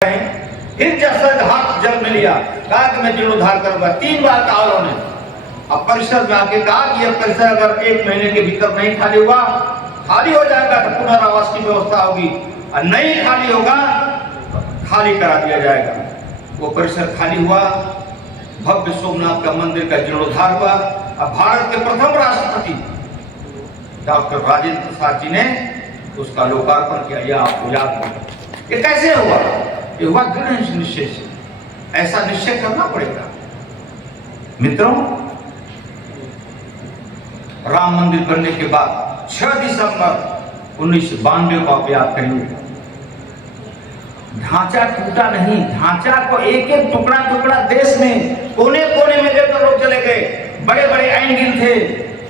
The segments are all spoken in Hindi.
फिर जब हाथ जल में लिया, कहा कि मैं जीर्णोद्धार करूंगा। 3 बार कहा उन्होंने। अब परिषद में आके कहा कि यह परिसर अगर 1 महीने के भीतर नहीं खाली हुआ, खाली हो जाएगा तो पुनर्वास की व्यवस्था होगी, और नहीं खाली होगा खाली करा दिया जाएगा। वो परिसर खाली हुआ, भव्य सोमनाथ का मंदिर का जीर्णोद्धार हुआ। अब भारत के प्रथम राष्ट्रपति डॉक्टर राजेंद्र प्रसाद जी ने उसका लोकार्पण किया। यह आपको याद होगा। ये कैसे हुआ? ये हुआ दृढ़ निश्चय से। ऐसा निश्चय करना पड़ेगा मित्रों। राम मंदिर बनने के बाद 6 दिसंबर 1992 को आप याद करिए, ढांचा टूटा नहीं, ढांचा को एक एक टुकड़ा टुकड़ा देश में कोने कोने में लेकर लोग चले गए। बड़े बड़े एंगल थे,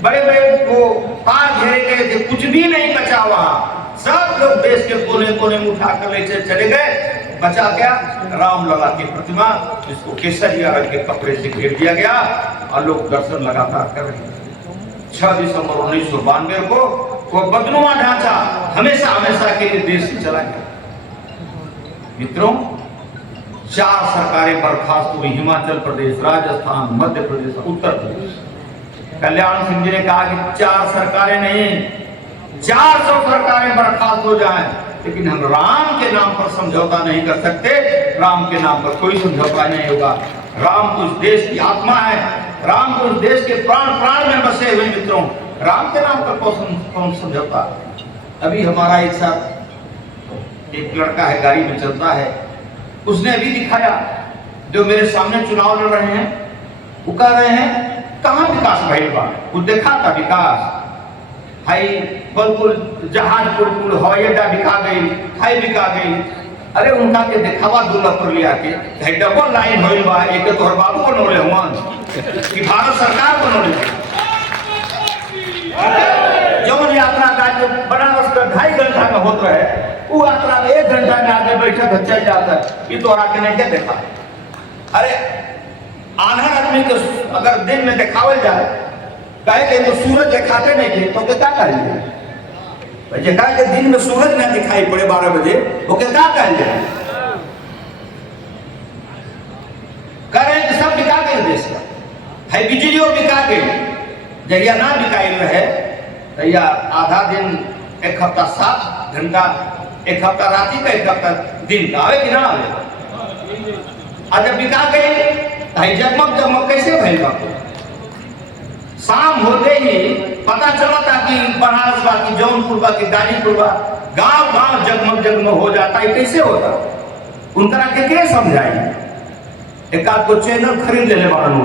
बड़े बड़े वो तार घेरे गए थे, कुछ भी नहीं बचा वहां। सब लोग देश के कोने कोने में उठा कर ले चले गए। बचा क्या? रामलला की प्रतिमा, जिसको केसरिया रंग के कपड़े से घेर दिया गया, और लोग दर्शन लगातार कर रहे हैं। 6 दिसंबर 1992 को वो बदनुमा ढांचा हमेशा हमेशा के लिए देश से चला गया। मित्रों, 4 सरकारें बर्खास्त हुई, हिमाचल प्रदेश, राजस्थान, मध्य प्रदेश, उत्तर प्रदेश। कल्याण सिंह जी ने कहा कि 4 सरकारें नहीं, 400 सरकारें बर्खास्त हो जाएं, लेकिन हम राम के नाम पर समझौता नहीं कर सकते। राम के नाम पर कोई समझौता नहीं होगा। राम तो इस देश की आत्मा है, राम तो इस देश के प्राण प्राण में बसे हुए मित्रों। राम के नाम पर कौन समझौता? अभी हमारा एक साथ एक लड़का है, गाड़ी में चलता है, उसने अभी दिखाया, जो मेरे सामने चुनाव लड़ रहे हैं, वो कह रहे हैं कहाँ विकास भइल बा? वो देखा था विकास, हाई बलपुल, जहाज पुल, हवाई अड्डा बिका गई, हाई बिका गई। अरे उनका के दिखावा दुर्लभपुर लिया के डबल लाइन होइल बा, एक तोहर बाबू बनोले हुआ कि भारत सरकार बनोले। जौन यात्रा का बनारस का 2.5 घंटा में होता है, वो यात्रा में 1 घंटा में आगे बैठे तो चल जाता है। ये तोहरा के नहीं क्या देखा? अरे आधा आदमी को अगर दिन में दिखावल जाए, कहे तो सूरज दिखाते नहीं थे तो क्या करेंगे? कहा कि दिन में सूरज न दिखाई पड़े 12 बजे, वो क्या कहेंगे? कह रहे हैं कि सब बिका गए देश का है, बिजली बिका गई। जहिया ना बिकाई रहे तैया आधा दिन, 1 हफ्ता 7 घंटा, 1 हफ्ता राति का, 1 हफ्ता दिन का, आवे कि ना आवे? और जब बिका गई जगमग जगमग कैसे भइल बा? शाम होते ही पता चला था कि बनारस बा की, जौनपुर बा की, गाजीपुर बा, गांव गांव जगमग जगमग हो जाता है। कैसे होता? उनका के समझाई? एक आध को चैनल खरीद ले बानू।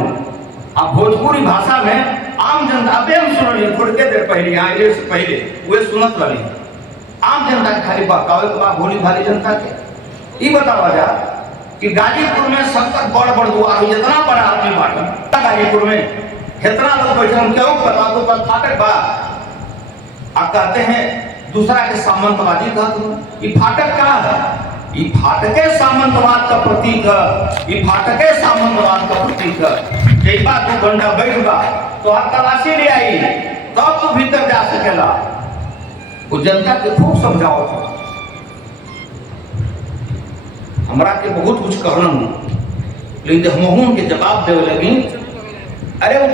अब भोजपुरी भाषा में आम जनता बेम सुन ली, थोड़ी देर पहले आए से पहले वे सुनत रही। आम जनता के खाली बहकावे के बाद भोली भाली जनता के ये बतावा जा कि गाजीपुर में 70 बड़ दुआर, इतना बड़ा आदमी बांटा गाजीपुर में, कितना लोग बैठे, हम क्यों बता दो पर फाटक बा। आप कहते हैं दूसरा के सामंतवादी कहते, ये फाटक का है? ये फाटके सामंतवाद का प्रतीक है, ये फाटके सामंतवाद का प्रतीक है। जब बात 2 घंटा बैठगा तो आप तलाशी ले आई, तब तो भीतर जा सकेला। वो जनता के खूब समझाओ था, हमरा के बहुत कुछ कहलन, लेकिन हम के जवाब देवे लगी। अरे वो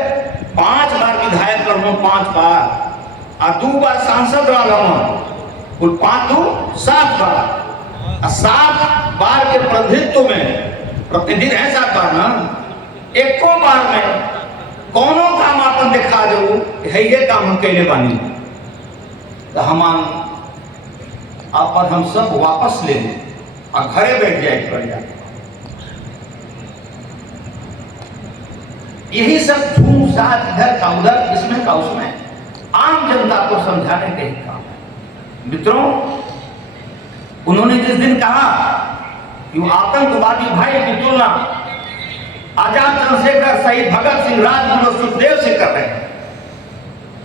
5 बार विधायक रहूं, 5 बार, और 2 बार सांसद रहूं, कुल 5 2 7 बार, 7 बार के प्रतिनिधित्व में, प्रतिनिधि है 7 बार ना, एको बार में कोनो काम अपन दिखा दो है, ये काम हम कैले बानी, तो हम सब वापस ले लें और घरे बैठ जाए पड़ जाए। यही सब धूम साथ इधर का उधर, इसमें का उसमें, आम जनता को समझाने का ही काम। मित्रों, उन्होंने जिस दिन कहा कि वो आतंकवादी भाई की तुलना आजाद चंद्रशेखर, शहीद भगत सिंह, राजगुरु, सुखदेव से कर रहे हैं,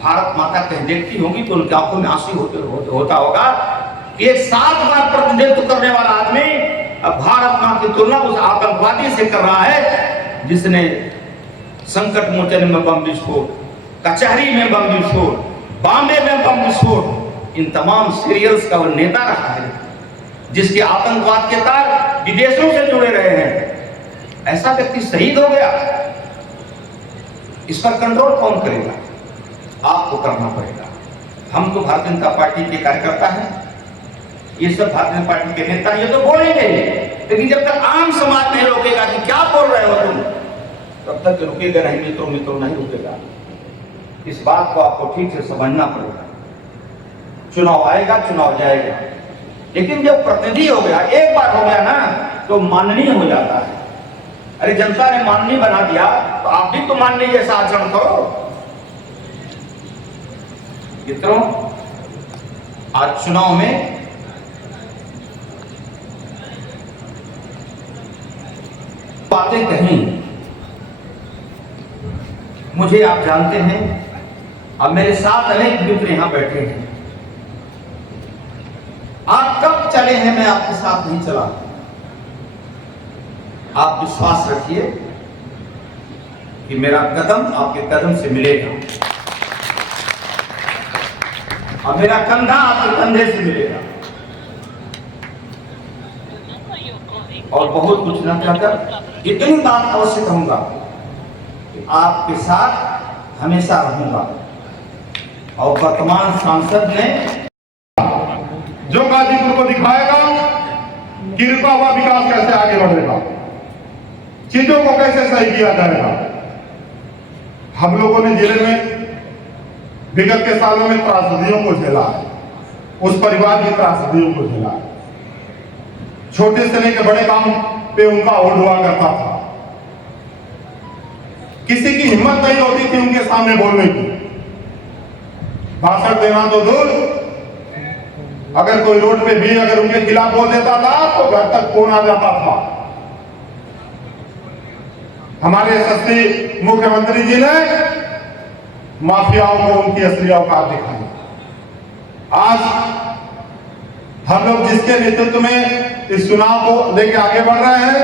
भारत माता कहीं देखती होंगी तो उनकी आंखों में आंसू होता होगा कि एक 7 बार प्रतिनिधित्व करने वाला आदमी अब भारत मां की तुलना उस आतंकवादी से कर रहा है जिसने संकट मोचन में बम विस्फोट, कचहरी में बम विस्फोट, बॉम्बे में बम विस्फोट, इन तमाम सीरियल्स का वो नेता रहा है, जिसके आतंकवाद के तार विदेशों से जुड़े रहे हैं, ऐसा व्यक्ति शहीद हो गया, इस पर कंट्रोल कौन करेगा? आपको करना पड़ेगा। हम तो भारतीय जनता पार्टी के कार्यकर्ता हैं, ये सब भारतीय जनता पार्टी के नेता, ये तो बोलेंगे, लेकिन जब तक आम समाज नहीं रोकेगा कि क्या बोल रहे हो तुम, तब तक रुकेगा नहीं, मित्रों नहीं रुकेगा। इस बात को आपको ठीक से समझना पड़ेगा। चुनाव आएगा, चुनाव जाएगा, लेकिन जब प्रतिनिधि हो गया, एक बार हो गया ना, तो माननीय हो जाता है। अरे जनता ने माननीय बना दिया, तो आप भी तो माननीय जैसा आचरण करो। मित्रों, आज चुनाव में बातें कहीं, मुझे आप जानते हैं, अब मेरे साथ अनेक मित्र यहां बैठे हैं। आप कब चले हैं मैं आपके साथ नहीं चला। आप विश्वास रखिए कि मेरा कदम आपके कदम से मिलेगा और मेरा कंधा आपके कंधे से मिलेगा। और बहुत कुछ न कहकर इतनी बात अवश्य कहूंगा कि आपके साथ हमेशा रहूंगा। और वर्तमान सांसद ने जो गाजीपुर को दिखाएगा कि रुका हुआ विकास कैसे आगे बढ़ेगा, चीजों को कैसे सही किया जाएगा। हम लोगों ने जिले में विगत के सालों में त्रासदियों को झेला है, उस परिवार की त्रासदियों को झेला है। छोटे से लेकर बड़े काम पे उनका ओढ़ हुआ करता था, किसी की हिम्मत नहीं होती थी उनके सामने बोलने की। भाषण देना तो दूर, अगर कोई रोड पे भी अगर उनके खिलाफ बोल देता था तो घर तक फोन आ जाता था। हमारे यशस्वी मुख्यमंत्री जी ने माफियाओं को उनकी असली औकात दिखाई। आज हम लोग जिसके नेतृत्व में इस चुनाव को लेकर आगे बढ़ रहे हैं,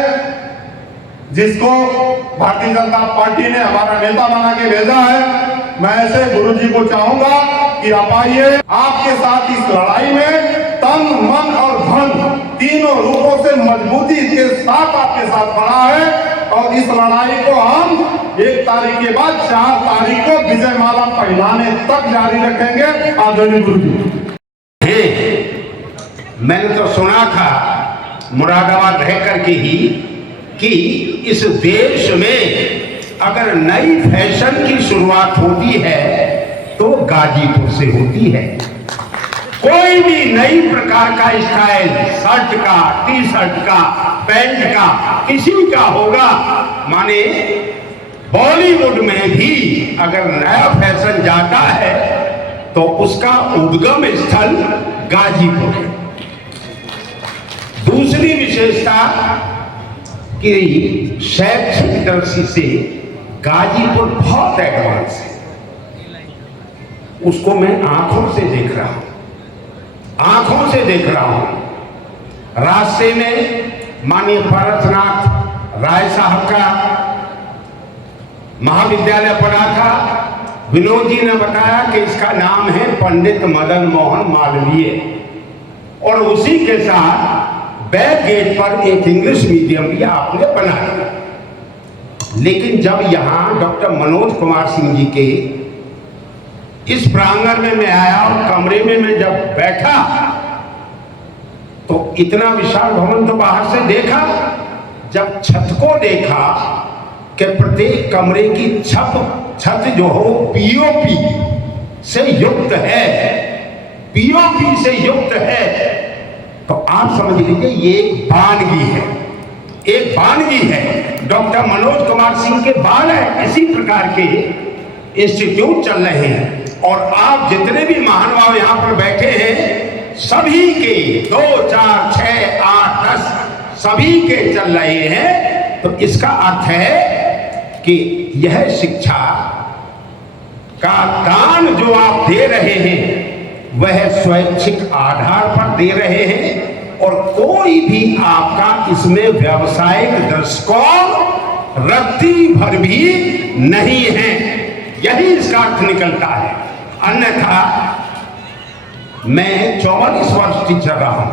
जिसको भारतीय जनता पार्टी ने हमारा नेता बना के भेजा है, मैं ऐसे गुरु जी को चाहूंगा कि आप आइए, आपके साथ इस लड़ाई में तन मन और धन तीनों रूपों से मजबूती के साथ आपके साथ खड़ा है। और इस लड़ाई को हम 1 तारीख के बाद 4 तारीख को विजय माला फैलाने तक जारी रखेंगे। आदरणीय गुरु जी, मैंने तो सुना था मुरादाबाद रह करके ही कि इस देश में अगर नई फैशन की शुरुआत होती है तो गाजीपुर से होती है। कोई भी नई प्रकार का स्टाइल, शर्ट का, टी शर्ट का, पैंट का, किसी का होगा, माने बॉलीवुड में भी अगर नया फैशन जाता है तो उसका उद्गम स्थल गाजीपुर है। दूसरी विशेषता कि शैक्षिक दृष्टि से गाजीपुर बहुत एडवांस है, उसको मैं आंखों से देख रहा हूं, आंखों से देख रहा हूं। रास्ते में माननीय पारसनाथ राय साहब का महाविद्यालय पढ़ा था। विनोद जी ने बताया कि इसका नाम है पंडित मदन मोहन मालवीय, और उसी के साथ बैक गेट पर एक इंग्लिश मीडियम भी आपने बनाया। लेकिन जब यहाँ डॉक्टर मनोज कुमार सिंह जी के इस प्रांगण में मैं आया और कमरे में मैं जब बैठा तो इतना विशाल भवन तो बाहर से देखा, जब छत को देखा कि प्रत्येक कमरे की छत जो हो पीओपी से युक्त है, पीओपी से युक्त है, तो आप समझ लीजिए ये एक वानगी है, एक वानगी है। डॉक्टर मनोज कुमार सिंह के बाल है, इसी प्रकार के इंस्टीट्यूट चल रहे हैं। और आप जितने भी महानुभाव यहाँ पर बैठे हैं, सभी के 2, 4, 6, 8, 10 सभी के चल रहे हैं। तो इसका अर्थ है कि यह शिक्षा का दान जो आप दे रहे हैं वह स्वैच्छिक आधार पर दे रहे हैं, और कोई भी आपका इसमें व्यावसायिक दृष्टिकोण रत्ती भर भी नहीं है। यही इसका अर्थ निकलता है। अन्यथा मैं 44 वर्ष टीचर रहा हूं,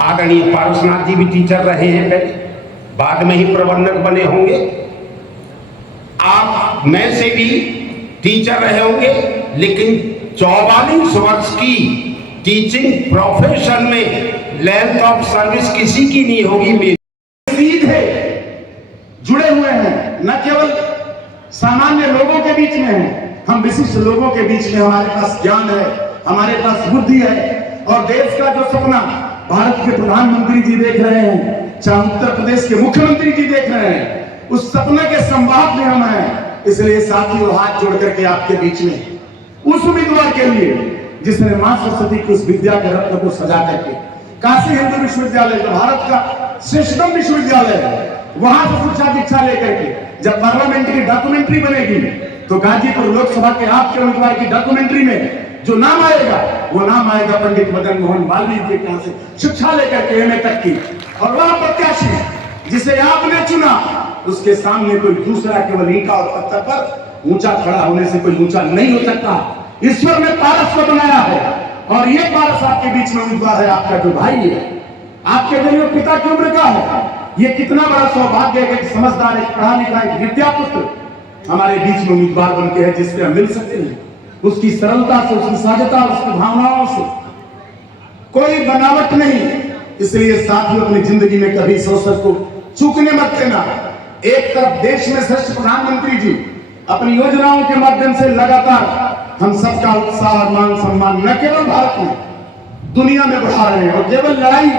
आदरणीय पारसनाथ जी भी टीचर रहे हैं पहले, बाद में ही प्रबंधक बने होंगे। आप में से भी टीचर रहे होंगे, लेकिन 44 वर्ष की टीचिंग प्रोफेशन में लेंथ ऑफ सर्विस किसी की नहीं होगी। मेरी सीधे जुड़े हुए हैं, न केवल सामान्य लोगों के बीच में हैं, हम विशिष्ट लोगों के बीच में हमारे पास ज्ञान है, हमारे पास बुद्धि है, और देश का जो सपना भारत के प्रधानमंत्री जी देख रहे हैं, चाहे उत्तर प्रदेश के मुख्यमंत्री जी देख रहे हैं, उस सपने के संवाहक में हम हैं। इसलिए साथियों, हाथ जोड़ करके आपके बीच में उस उम्मीदवार के लिए जिसने मां सरस्वती की उस विद्या के रत्न को सजा करके काशी हिंदू विश्वविद्यालय, जो भारत का श्रेष्ठतम विश्वविद्यालय है, वहां से शिक्षा दीक्षा लेकर के जब पार्लियामेंट की डॉक्यूमेंट्री बनेगी तो गाजीपुर लोकसभा के आपके उम्मीदवार की डॉक्यूमेंट्री में जो नाम आएगा वो नाम आएगा पंडित मदन मोहन मालवीय के यहाँ से शिक्षा लेकर के एमए तक की। और वह प्रत्याशी जिसे आपने चुना, उसके सामने कोई दूसरा केवल ईंटा और पत्थर पर ऊंचा खड़ा होने से कोई ऊंचा नहीं हो सकता। ईश्वर ने पारस को बनाया है, और ये पारस आपके बीच में उम्मीदवार है, आपका जो भाई है, आपके जो पिता की उम्र का है। ये कितना बड़ा सौभाग्य है कि समझदार, एक पढ़ा लिखा, एक विद्यापुत्र हमारे बीच में उम्मीदवार बन के है, जिससे हम मिल सकते हैं। उसकी सरलता से, उसकी साझता, उसकी भावनाओं से कोई बनावट नहीं। इसलिए साथियों, अपनी जिंदगी में कभी इस अवसर को चूकने मत देना। एक तरफ देश में श्रेष्ठ प्रधानमंत्री जी अपनी योजनाओं के माध्यम से लगातार हम सबका उत्साह और मान सम्मान न केवल भारत में, दुनिया में बढ़ा रहे हैं। और केवल लड़ाई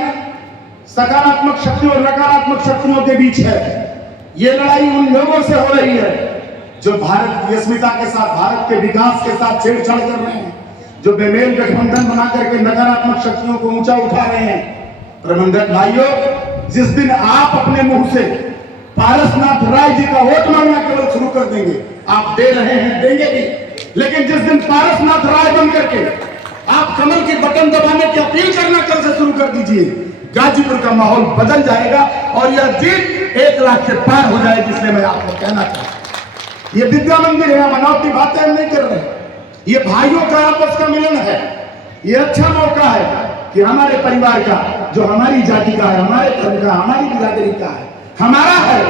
सकारात्मक शक्तियों और नकारात्मक शक्तियों के बीच है। ये लड़ाई उन लोगों से हो रही है जो भारत की अस्मिता के साथ, भारत के विकास के साथ छेड़छाड़ कर रहे हैं, जो बेमेल गठबंधन बना करके नकारात्मक शक्तियों को ऊंचा उठा रहे हैं। प्रबंधक भाइयों, जिस दिन आप अपने मुंह से पारसनाथ राय जी का वोट मांगना केवल शुरू कर देंगे, आप दे रहे हैं, देंगे भी, लेकिन जिस दिन पारसनाथ राय बन करके आप कमल की बटन दबाने की अपील करना कल से शुरू कर दीजिए, गाजीपुर का माहौल बदल जाएगा और यह जीत 1 लाख के पार हो जाएगी। इसलिए मैं आपको कहना चाहता हूं, ये विद्या मंदिर है, बनावटी बातें हम नहीं कर रहे। ये भाइयों का आपस का मिलन है। ये अच्छा मौका है कि हमारे परिवार का, जो हमारी जाति का है, हमारे धर्म का, हमारी बिरादरी का है, हमारा है,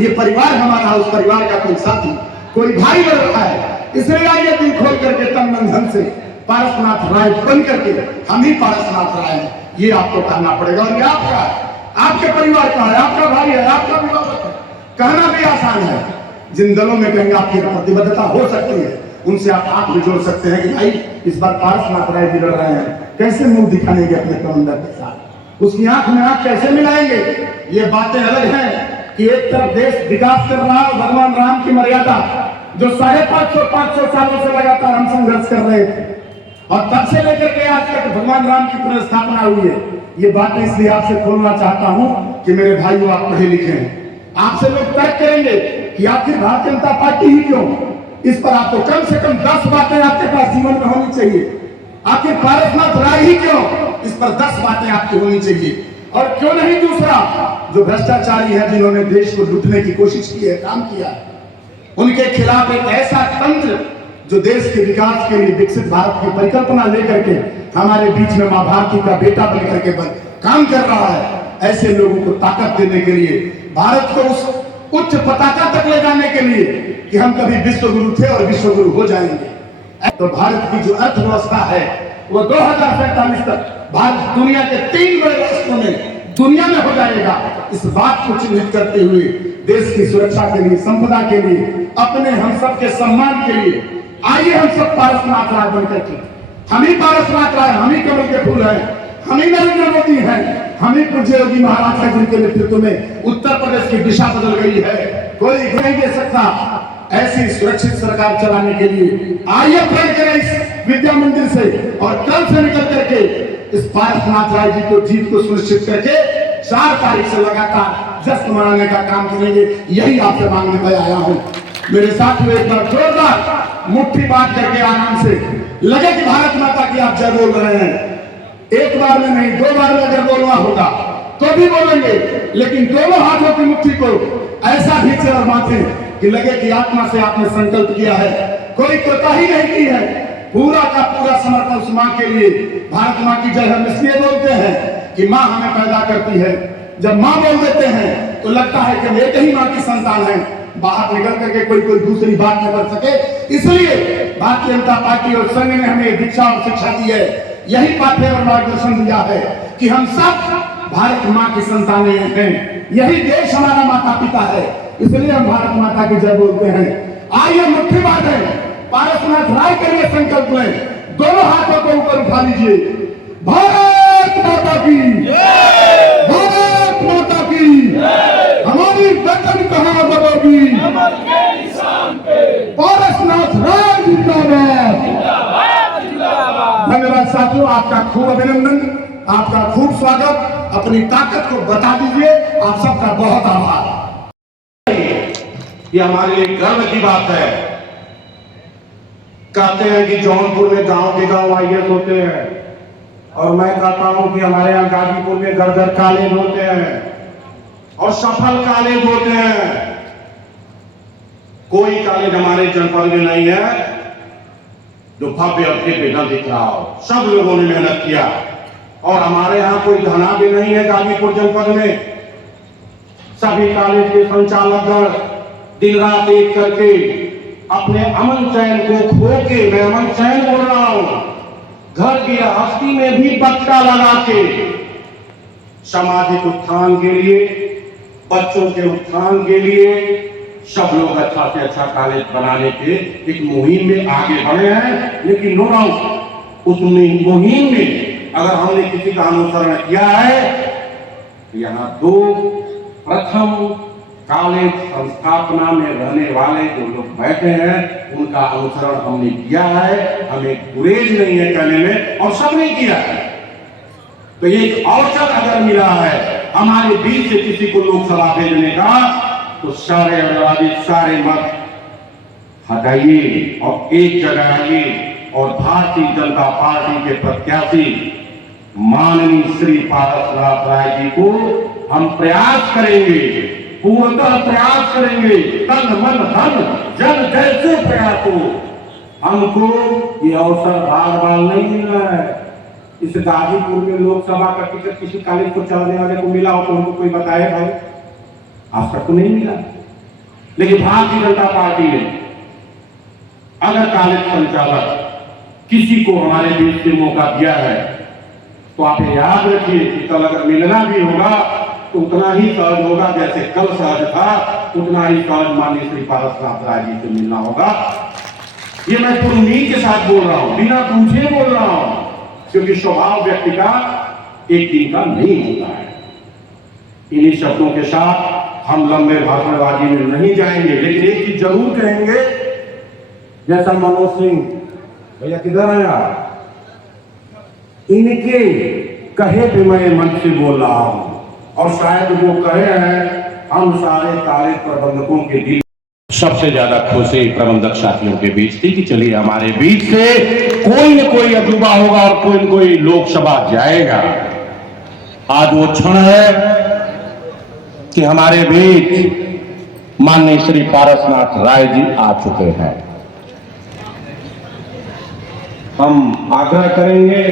ये परिवार हमारा, उस परिवार का कोई साथी, कोई भाई लड़ रहा है। इसलिए आइए दिल खोल करके, तन मन धन से पारसनाथ राय बन करके, हम ही पारसनाथ राय हैं, ये आपको कहना पड़ेगा। और ये आपका है, आपके परिवार का है, आपका भाई है, आपका अभिभावक है। कहना भी आसान है। जिन दलों में कहीं आपकी प्रतिबद्धता हो सकती है, उनसे आप हाथ भी जोड़ सकते हैं कि भाई इस बार पारसनाथ राय जी लड़ रहे हैं, कैसे मुंह दिखाएंगे अपने प्रबंधक के साथ, उसकी आंख में आंख कैसे मिलाएंगे। ये बातें अलग हैं कि एक तरफ देश विकास कर रहा है, भगवान राम की मर्यादा जो 550 सालों से लगातार हम संघर्ष कर रहे थे, और तब से लेकर के आज तक भगवान राम की पुनर्स्थापना हुई है। ये बातें इसलिए आपसे खोलना चाहता हूं कि मेरे भाइयों, आप पढ़े लिखे हैं। आपसे लोग तर्क करेंगे कि आखिर भारतीय जनता पार्टी ही क्यों, इस पर आपको कम से कम 10 बातें आपके पास जीवन में होनी चाहिए। आखिर पारसनाथ राय ही क्यों, इस पर 10 बातें आपकी होनी चाहिए। और क्यों नहीं दूसरा, जो भ्रष्टाचारी है, जिन्होंने देश को लूटने की कोशिश की है, काम किया है, उनके खिलाफ एक ऐसा तंत्र जो देश के विकास के लिए विकसित भारत की परिकल्पना लेकर के हमारे बीच में मां भारती का बेटा बनकर के काम कर रहा है। ऐसे लोगों को ताकत देने के लिए, भारत को उस उच्च पताका तक ले जाने के लिए कि हम कभी विश्वगुरु थे और विश्वगुरु हो जाएंगे। तो भारत की जो अर्थव्यवस्था है वो 2047 तक भारत दुनिया के 3 बड़े राष्ट्रों में दुनिया में हो जाएगा। इस बात को चिन्हित करते हुए देश की सुरक्षा के लिए, संपदा के लिए, अपने हम सब के सम्मान के लिए आइए हम सब पारसनाथ राय बनकर के, हम ही पारसनाथ राय, हम ही कमल के फूल हैं, हम ही नरेंद्र मोदी हैं, हम ही पूज्य योगी महाराज हैं, जिनके नेतृत्व में उत्तर प्रदेश की दिशा बदल गई है। कोई नहीं दे सकता ऐसी सुरक्षित सरकार चलाने के लिए। आइए प्रण करें इस विद्या मंदिर से, और कल से निकल करके इस पारसनाथ राय जी को जीत को सुनिश्चित करके 4 तारीख से लगातार जश्न मनाने का काम करेंगे। यही आपसे मांगने में आया हूं। मेरे साथ में एक बार जोरदार मुट्ठी बांध करके आराम से लगे कि भारत माता की आप जय बोल रहे हैं। एक बार में नहीं, 2 बार में अगर बोलना होगा तो भी बोलेंगे, लेकिन दोनों हाथों की मुट्ठी को ऐसा खींचे और बांधे कि लगे कि आत्मा से आपने संकल्प किया है, कोई कोताही नहीं की है। पूरा का पूरा समर्पण उस मां के लिए। भारत मां की जय हम इसलिए बोलते हैं कि माँ हमें पैदा करती है। जब माँ बोल देते हैं तो लगता है कि हम एक ही माँ की संतान हैं, बाहर निकल करके कोई दूसरी बात न कर सके। इसलिए भारतीय जनता पार्टी और संघ ने हमें दीक्षा और शिक्षा दी है, यही पाठ्य और मार्गदर्शन दिया है कि हम सब भारत माँ की संतानें हैं, यही देश हमारा माता पिता है, इसलिए हम भारत माता की जय बोलते हैं। आइए मुख्य बात है, पारसनाथ राय के लिए संकल्प लें, दोनों हाथों को ऊपर उठा लीजिए। भारत माता की, भारत माता की, हमारी वतन कहाँ दबोगी, पारसनाथ राय जिंदाबाद। धन्यवाद साथियों, आपका खूब अभिनंदन, आपका खूब स्वागत। अपनी ताकत को बता दीजिए। आप सबका बहुत आभार। ये हमारे लिए गर्व की बात है। कहते हैं कि जौनपुर में गांव के गांव आईएएस होते हैं, और मैं कहता हूं कि हमारे यहाँ गाजीपुर में घर घर कॉलेज होते हैं और सफल कॉलेज होते हैं। कोई कॉलेज हमारे जनपद में नहीं है जो भव्य के बिना दिख रहा हो। सब लोगों ने मेहनत किया, और हमारे यहाँ कोई धना भी नहीं है गाजीपुर जनपद में। सभी कॉलेज के संचालकगण दिन रात एक करके अपने अमन चैन को खो के, मैं अमन चैन बोल रहा हूं, घर की गृहस्थी में भी बट्टा लगा के सामाजिक उत्थान के लिए, बच्चों के उत्थान के लिए सब लोग अच्छा से अच्छा कॉलेज बनाने के एक मुहिम में आगे बढ़े हैं। लेकिन नो डाउट उस मुहिम में अगर हमने किसी का अनुसरण किया है, यहाँ दो प्रथम कॉलेज संस्थापना में रहने वाले जो लोग बैठे हैं उनका अनुसरण हमने किया है। हमें गुरेज नहीं है कहने में, और सबने किया है। तो एक अवसर अगर मिला है हमारे बीच से किसी को लोकसभा भेजने का, तो सारे अवैधानिक सारे मत हटाइए और एक जगह आइए, और भारतीय जनता पार्टी के प्रत्याशी माननीय श्री पारसनाथ राय जी को हम प्रयास करेंगे, पूर्णतः प्रयास करेंगे, तन मन धन जन जैसे प्रयास हो। हमको ये अवसर बार बार नहीं मिल रहा है। इस गाजीपुर में लोकसभा का टिकट किसी कॉलेज को चलाने वाले को मिला हो तो उनको कोई बताए भाई, आज तक तो नहीं मिला। लेकिन भारतीय जनता पार्टी ने अगर कॉलेज संचालक किसी को हमारे बीच से मौका दिया है, तो आप याद रखिए कि कल अगर मिलना भी होगा तो उतना ही सहज होगा जैसे कल सहज था, उतना ही सहज माननीय श्री पारसनाथ राय जी से मिलना होगा। ये मैं पूरी उम्मीद के साथ बोल रहा हूं, बिना पूछे बोल रहा हूं, क्योंकि स्वभाव व्यक्ति का एक दिन का नहीं होता है। इन्हीं शब्दों के साथ हम लंबे भाषणबाजी में नहीं जाएंगे, लेकिन एक चीज जरूर कहेंगे, जैसा मनोज सिंह भैया किधर आया, इनके कहे पे मैं मंच से बोल रहा हूं, और शायद वो कहे हैं हम सारे कॉलेज प्रबंधकों के दिल सबसे ज्यादा खुशी प्रबंधक साथियों के बीच थी कि चलिए हमारे बीच से कोई न कोई अजूबा होगा और कोई न कोई लोकसभा जाएगा। आज वो क्षण है कि हमारे बीच माननीय श्री पारसनाथ राय जी आ चुके हैं। हम आग्रह करेंगे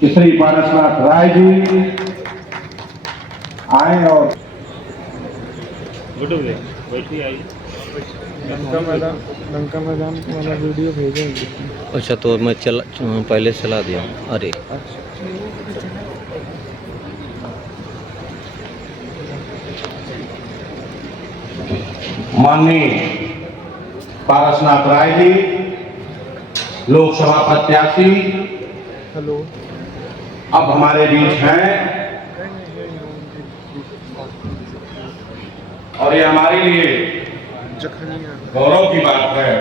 कि श्री पारसनाथ राय जी आए और लंका मैदान वाला वीडियो भेजेंगे। अच्छा, तो मैं पहले चला दिया। अरे माननीय पारसनाथ राय जी लोकसभा प्रत्याशी हेलो अब हमारे बीच हैं, और ये हमारे लिए गौरव की बात है।